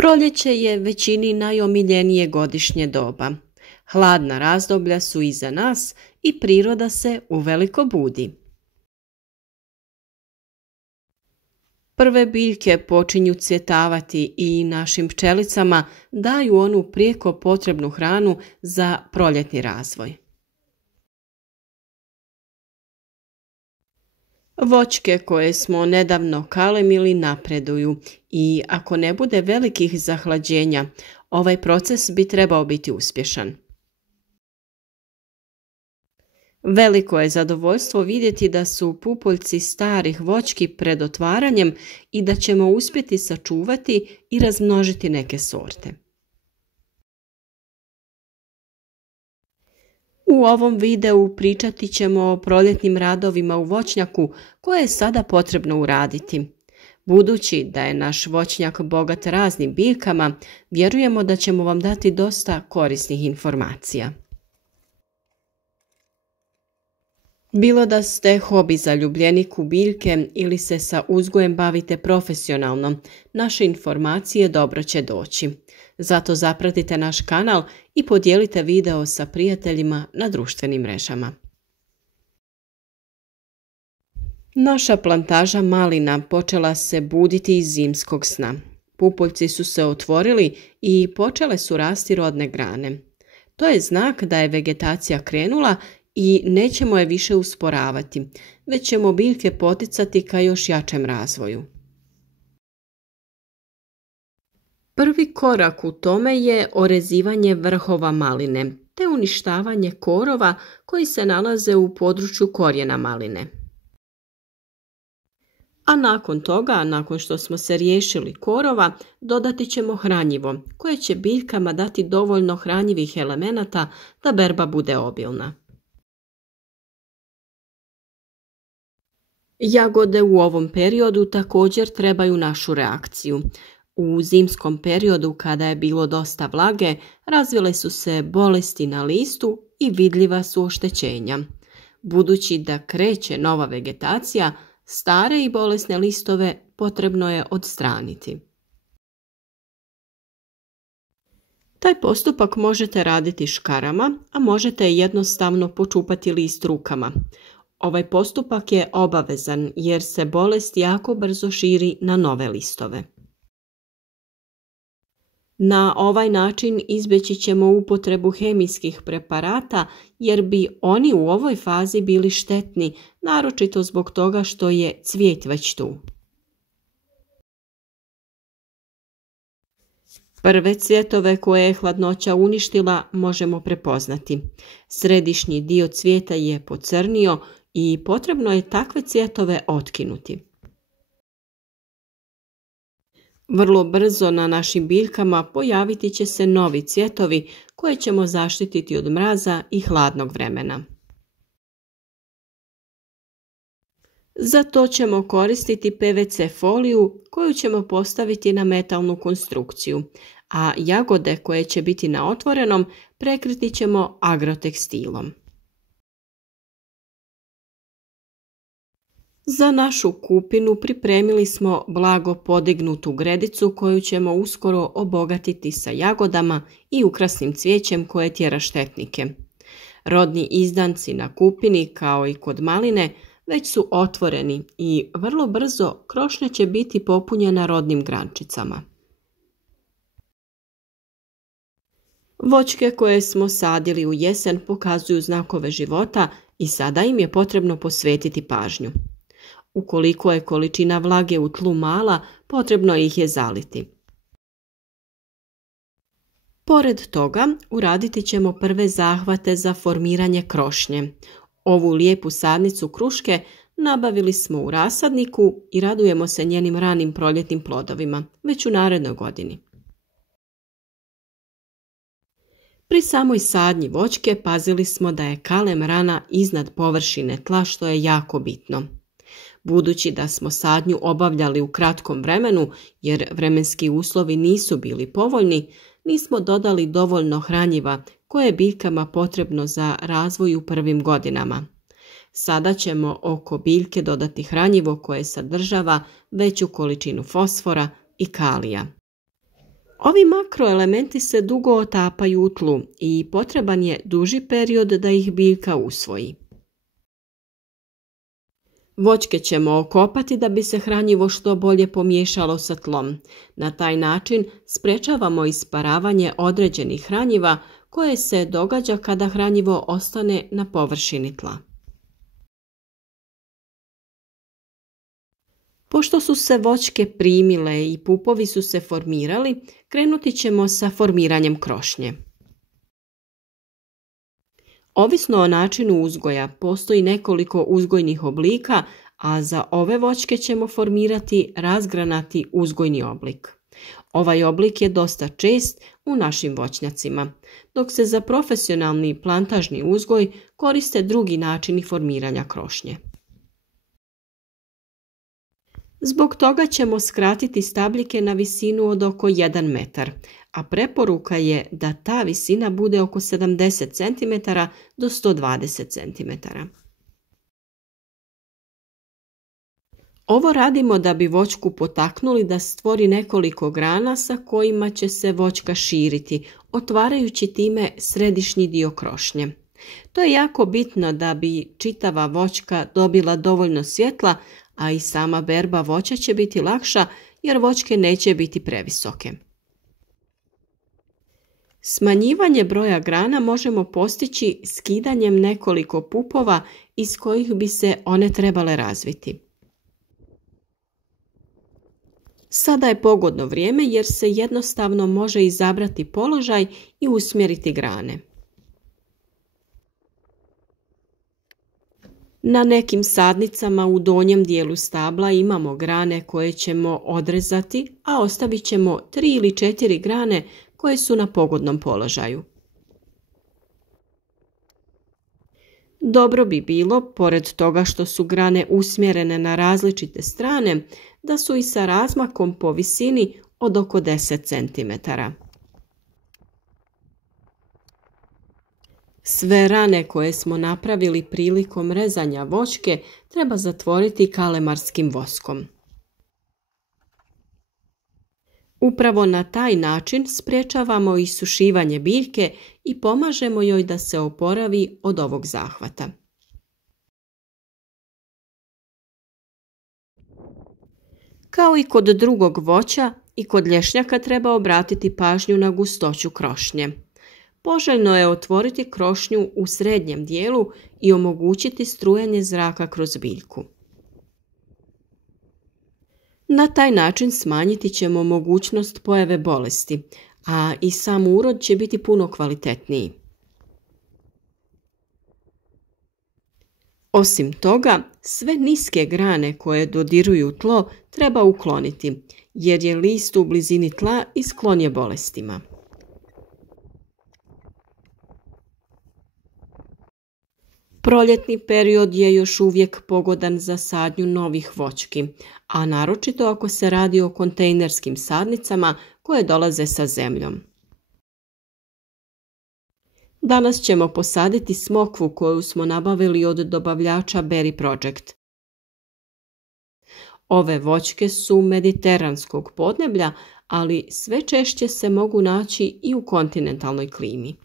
Proljeće je većini najomiljenije godišnje doba. Hladna razdoblja su iza nas i priroda se uveliko budi. Prve biljke počinju cvjetavati i našim pčelicama daju onu prijeko potrebnu hranu za proljetni razvoj. Voćke koje smo nedavno kalemili napreduju i ako ne bude velikih zahlađenja, ovaj proces bi trebao biti uspješan. Veliko je zadovoljstvo vidjeti da su pupoljci starih voćki pred otvaranjem i da ćemo uspjeti sačuvati i razmnožiti neke sorte. U ovom videu pričati ćemo o proljetnim radovima u voćnjaku koje je sada potrebno uraditi. Budući da je naš voćnjak bogat raznim biljkama, vjerujemo da ćemo vam dati dosta korisnih informacija. Bilo da ste hobi zaljubljenik u biljke ili se sa uzgojem bavite profesionalno, naše informacije dobro će doći. Zato zapratite naš kanal i podijelite video sa prijateljima na društvenim mrežama. Naša plantaža malina počela se buditi iz zimskog sna. Pupoljci su se otvorili i počele su rasti rodne grane. To je znak da je vegetacija krenula i nećemo je više usporavati, već ćemo biljke poticati ka još jačem razvoju. Prvi korak u tome je orezivanje vrhova maline, te uništavanje korova koji se nalaze u području korijena maline. A nakon toga, nakon što smo se riješili korova, dodati ćemo hranjivo, koje će biljkama dati dovoljno hranjivih elemenata da berba bude obilna. Jagode u ovom periodu također trebaju našu reakciju. U zimskom periodu, kada je bilo dosta vlage, razvile su se bolesti na listu i vidljiva su oštećenja. Budući da kreće nova vegetacija, stare i bolesne listove potrebno je odstraniti. Taj postupak možete raditi škarama, a možete jednostavno počupati list rukama. Ovaj postupak je obavezan jer se bolest jako brzo širi na nove listove. Na ovaj način izbjeći ćemo upotrebu hemijskih preparata jer bi oni u ovoj fazi bili štetni, naročito zbog toga što je cvijet već tu. Prve cvjetove koje je hladnoća uništila možemo prepoznati. Središnji dio cvijeta je pocrnio i potrebno je takve cvjetove otkinuti. Vrlo brzo na našim biljkama pojaviti će se novi cvjetovi koje ćemo zaštititi od mraza i hladnog vremena. Za to ćemo koristiti PVC foliju koju ćemo postaviti na metalnu konstrukciju, a jagode koje će biti na otvorenom prekriti ćemo agrotekstilom. Za našu kupinu pripremili smo blago podignutu gredicu koju ćemo uskoro obogatiti sa jagodama i ukrasnim cvijećem koje tjera štetnike. Rodni izdanci na kupini, kao i kod maline, već su otvoreni i vrlo brzo krošnja će biti popunjena rodnim grančicama. Voćke koje smo sadili u jesen pokazuju znakove života i sada im je potrebno posvetiti pažnju. Ukoliko je količina vlage u tlu mala, potrebno ih je zaliti. Pored toga, uraditi ćemo prve zahvate za formiranje krošnje. Ovu lijepu sadnicu kruške nabavili smo u rasadniku i radujemo se njenim ranim proljetnim plodovima, već u narednoj godini. Pri samoj sadnji voćke pazili smo da je kalem rana iznad površine tla, što je jako bitno. Budući da smo sadnju obavljali u kratkom vremenu, jer vremenski uslovi nisu bili povoljni, nismo dodali dovoljno hranjiva koje je biljkama potrebno za razvoj u prvim godinama. Sada ćemo oko biljke dodati hranjivo koje sadržava veću količinu fosfora i kalija. Ovi makroelementi se dugo otapaju u tlu i potreban je duži period da ih biljka usvoji. Voćke ćemo okopati da bi se hranjivo što bolje pomiješalo sa tlom. Na taj način sprečavamo isparavanje određenih hranjiva koje se događa kada hranjivo ostane na površini tla. Pošto su se voćke primile i pupovi su se formirali, krenuti ćemo sa formiranjem krošnje. Ovisno o načinu uzgoja, postoji nekoliko uzgojnih oblika, a za ove voćke ćemo formirati razgranati uzgojni oblik. Ovaj oblik je dosta čest u našim voćnjacima, dok se za profesionalni plantažni uzgoj koriste drugi načini formiranja krošnje. Zbog toga ćemo skratiti stabljike na visinu od oko 1 metar, a preporuka je da ta visina bude oko 70 cm do 120 cm. Ovo radimo da bi voćku potaknuli da stvori nekoliko grana sa kojima će se voćka širiti, otvarajući time središnji dio krošnje. To je jako bitno da bi čitava voćka dobila dovoljno svjetla, a i sama berba voća će biti lakša jer voćke neće biti previsoke. Smanjivanje broja grana možemo postići skidanjem nekoliko pupova iz kojih bi se one trebale razviti. Sada je pogodno vrijeme jer se jednostavno može izabrati položaj i usmjeriti grane. Na nekim sadnicama u donjem dijelu stabla imamo grane koje ćemo odrezati, a ostavit ćemo 3 ili 4 grane koje su na pogodnom položaju. Dobro bi bilo, pored toga što su grane usmjerene na različite strane, da su i sa razmakom po visini od oko 10 cm. Sve rane koje smo napravili prilikom rezanja voćke treba zatvoriti kalemarskim voskom. Upravo na taj način sprječavamo isušivanje biljke i pomažemo joj da se oporavi od ovog zahvata. Kao i kod drugog voća, i kod lješnjaka treba obratiti pažnju na gustoću krošnje. Poželjno je otvoriti krošnju u srednjem dijelu i omogućiti strujanje zraka kroz biljku. Na taj način smanjiti ćemo mogućnost pojave bolesti, a i sam urod će biti puno kvalitetniji. Osim toga, sve niske grane koje dodiruju tlo treba ukloniti, jer je list u blizini tla i sklon je bolestima. Proljetni period je još uvijek pogodan za sadnju novih voćki, a naročito ako se radi o kontejnerskim sadnicama koje dolaze sa zemljom. Danas ćemo posaditi smokvu koju smo nabavili od dobavljača Berry Project. Ove voćke su mediteranskog podneblja, ali sve češće se mogu naći i u kontinentalnoj klimi.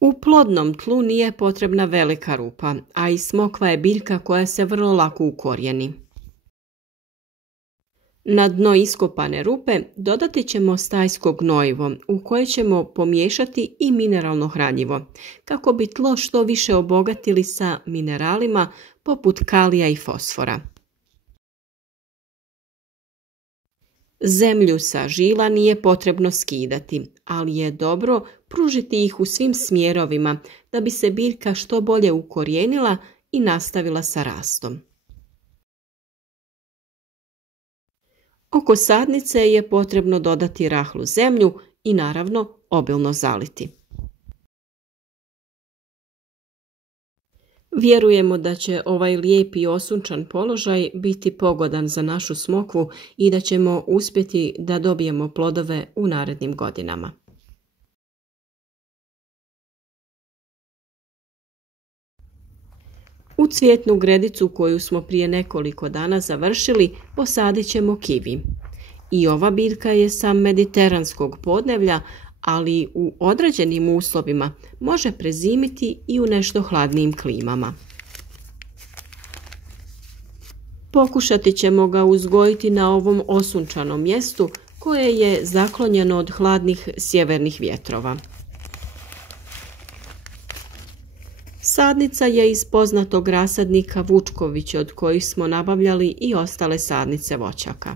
U plodnom tlu nije potrebna velika rupa, a i smokva je biljka koja se vrlo lako ukorijeni. Na dno iskopane rupe dodati ćemo stajsko gnojivo u koje ćemo pomiješati i mineralno hranjivo, kako bi tlo što više obogatili sa mineralima poput kalija i fosfora. Zemlju sa žila nije potrebno skidati, ali je dobro pružiti ih u svim smjerovima da bi se biljka što bolje ukorijenila i nastavila sa rastom. Oko sadnice je potrebno dodati rahlu zemlju i naravno obilno zaliti. Vjerujemo da će ovaj lijepi i osunčan položaj biti pogodan za našu smokvu i da ćemo uspjeti da dobijemo plodove u narednim godinama. U cvjetnu gredicu koju smo prije nekoliko dana završili posadit ćemo kivi. I ova biljka je sa mediteranskog podneblja, ali u određenim uslovima može prezimiti i u nešto hladnijim klimama. Pokušati ćemo ga uzgojiti na ovom osunčanom mjestu koje je zaklonjeno od hladnih sjevernih vjetrova. Sadnica je iz poznatog rasadnika Vučković od kojih smo nabavljali i ostale sadnice voćaka.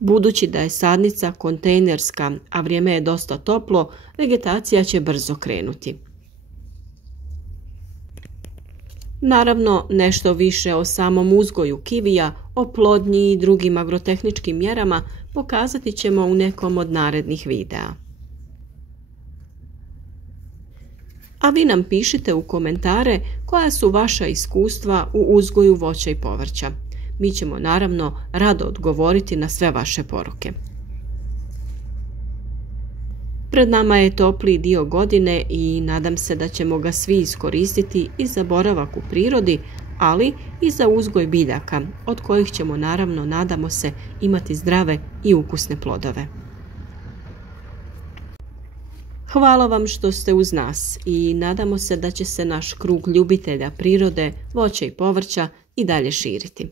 Budući da je sadnica kontejnerska, a vrijeme je dosta toplo, vegetacija će brzo krenuti. Naravno, nešto više o samom uzgoju kivija, o plodnji i drugim agrotehničkim mjerama pokazati ćemo u nekom od narednih videa. A vi nam pišite u komentare koja su vaša iskustva u uzgoju voća i povrća. Mi ćemo naravno rado odgovoriti na sve vaše poruke. Pred nama je topli dio godine i nadam se da ćemo ga svi iskoristiti i za boravak u prirodi, ali i za uzgoj biljaka, od kojih ćemo naravno, nadamo se, imati zdrave i ukusne plodove. Hvala vam što ste uz nas i nadamo se da će se naš krug ljubitelja prirode, voća i povrća i dalje širiti.